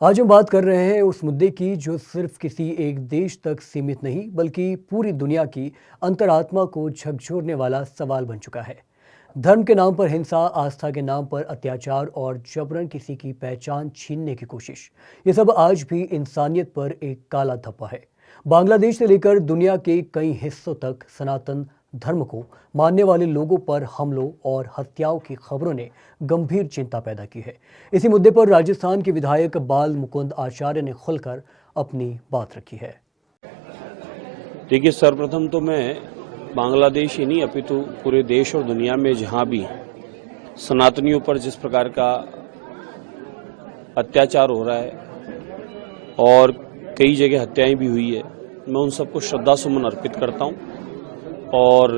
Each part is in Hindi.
आज हम बात कर रहे हैं उस मुद्दे की जो सिर्फ किसी एक देश तक सीमित नहीं बल्कि पूरी दुनिया की अंतरात्मा को झकझोरने वाला सवाल बन चुका है। धर्म के नाम पर हिंसा, आस्था के नाम पर अत्याचार और जबरन किसी की पहचान छीनने की कोशिश, ये सब आज भी इंसानियत पर एक काला धब्बा है। बांग्लादेश से लेकर दुनिया के कई हिस्सों तक सनातन धर्म को मानने वाले लोगों पर हमलों और हत्याओं की खबरों ने गंभीर चिंता पैदा की है। इसी मुद्दे पर राजस्थान के विधायक बाल मुकुंद आचार्य ने खुलकर अपनी बात रखी है। देखिए, सर्वप्रथम तो मैं बांग्लादेश ही नहीं अपितु पूरे देश और दुनिया में जहां भी सनातनियों पर जिस प्रकार का अत्याचार हो रहा है और कई जगह हत्याएं भी हुई है, मैं उन सबको श्रद्धा सुमन अर्पित करता हूं और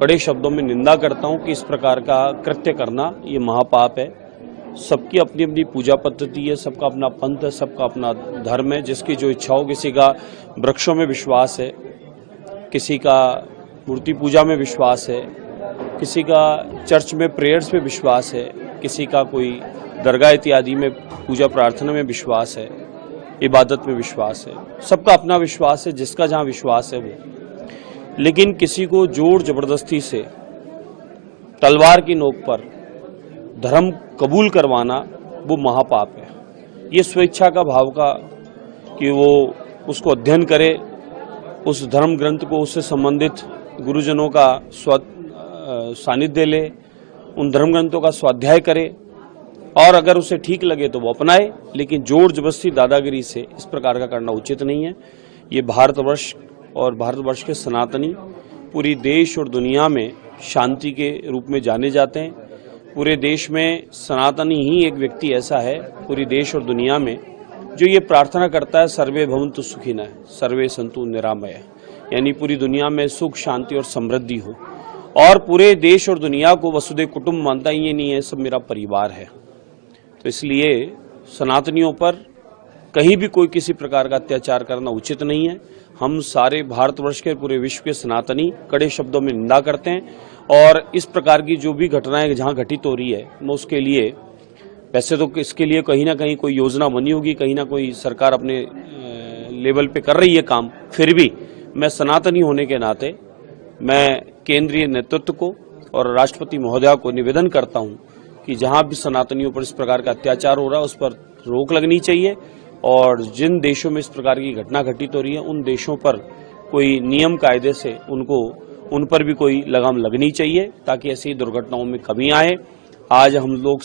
कड़े शब्दों में निंदा करता हूं कि इस प्रकार का कृत्य करना ये महापाप है। सबकी अपनी अपनी पूजा पद्धति है, सबका अपना पंथ है, सबका अपना धर्म है, जिसकी जो इच्छा हो। किसी का वृक्षों में विश्वास है, किसी का मूर्ति पूजा में विश्वास है, किसी का चर्च में प्रेयर्स में विश्वास है, किसी का कोई दरगाह इत्यादि में पूजा प्रार्थना में विश्वास है, इबादत में विश्वास है। सबका अपना विश्वास है, जिसका जहाँ विश्वास है वो। लेकिन किसी को जोर जबरदस्ती से तलवार की नोक पर धर्म कबूल करवाना वो महापाप है। ये स्वेच्छा का भाव का कि वो उसको अध्ययन करे, उस धर्म ग्रंथ को उससे संबंधित गुरुजनों का सानिध्य ले, उन धर्म ग्रंथों का स्वाध्याय करे और अगर उसे ठीक लगे तो वो अपनाए। लेकिन जोर जबरदस्ती दादागिरी से इस प्रकार का करना उचित नहीं है। ये भारतवर्ष और भारतवर्ष के सनातनी पूरी देश और दुनिया में शांति के रूप में जाने जाते हैं। पूरे देश में सनातनी ही एक व्यक्ति ऐसा है पूरी देश और दुनिया में जो ये प्रार्थना करता है, सर्वे भवन्तु सुखिनः सर्वे सन्तु निरामयः, यानी पूरी दुनिया में सुख, शांति और समृद्धि हो। और पूरे देश और दुनिया को वसुधैव कुटुंब मानता ही ये नहीं है, सब मेरा परिवार है। तो इसलिए सनातनियों पर कहीं भी कोई किसी प्रकार का अत्याचार करना उचित नहीं है। हम सारे भारतवर्ष के, पूरे विश्व के सनातनी कड़े शब्दों में निंदा करते हैं और इस प्रकार की जो भी घटनाएं जहां घटित हो रही है, मैं उसके लिए, वैसे तो इसके लिए कहीं ना कहीं कोई योजना बनी होगी, कहीं ना कोई सरकार अपने लेवल पे कर रही है काम, फिर भी मैं सनातनी होने के नाते मैं केंद्रीय नेतृत्व को और राष्ट्रपति महोदया को निवेदन करता हूं कि जहां भी सनातनियों पर इस प्रकार का अत्याचार हो रहा है उस पर रोक लगनी चाहिए और जिन देशों में इस प्रकार की घटना घटित हो रही है उन देशों पर कोई नियम कायदे से उन पर भी कोई लगाम लगनी चाहिए ताकि ऐसी दुर्घटनाओं में कमी आए। आज हम लोग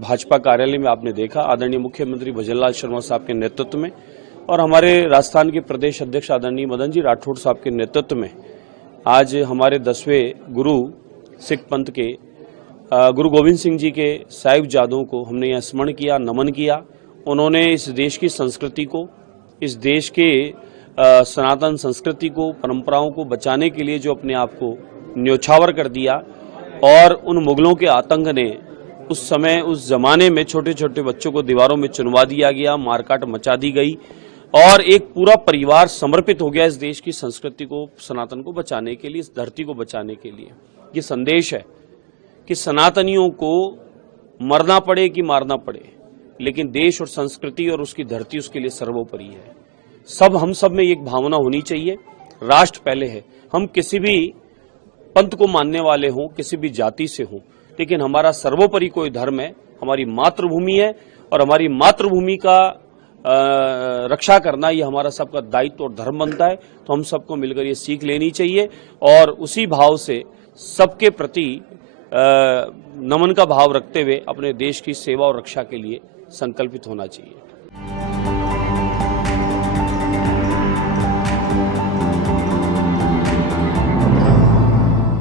भाजपा कार्यालय में आपने देखा, आदरणीय मुख्यमंत्री भजनलाल शर्मा साहब के नेतृत्व में और हमारे राजस्थान के प्रदेश अध्यक्ष आदरणीय मदन जी राठौड़ साहब के नेतृत्व में आज हमारे 10वें गुरु सिख पंथ के गुरु गोविंद सिंह जी के साहिबजादों को हमने यहाँ स्मरण किया, नमन किया। उन्होंने इस देश की संस्कृति को, इस देश के सनातन संस्कृति को, परंपराओं को बचाने के लिए जो अपने आप को न्योछावर कर दिया और उन मुगलों के आतंक ने उस समय, उस जमाने में छोटे छोटे बच्चों को दीवारों में चुनवा दिया गया, मारकाट मचा दी गई और एक पूरा परिवार समर्पित हो गया इस देश की संस्कृति को, सनातन को बचाने के लिए, इस धरती को बचाने के लिए। ये संदेश है कि सनातनियों को मरना पड़े कि मारना पड़े, लेकिन देश और संस्कृति और उसकी धरती उसके लिए सर्वोपरि है। हम सब में एक भावना होनी चाहिए, राष्ट्र पहले है। हम किसी भी पंथ को मानने वाले हों, किसी भी जाति से हों, लेकिन हमारा सर्वोपरि कोई धर्म है, हमारी मातृभूमि है और हमारी मातृभूमि का रक्षा करना ये हमारा सबका दायित्व और धर्म बनता है। तो हम सबको मिलकर ये सीख लेनी चाहिए और उसी भाव से सबके प्रति नमन का भाव रखते हुए अपने देश की सेवा और रक्षा के लिए संकल्पित होना चाहिए।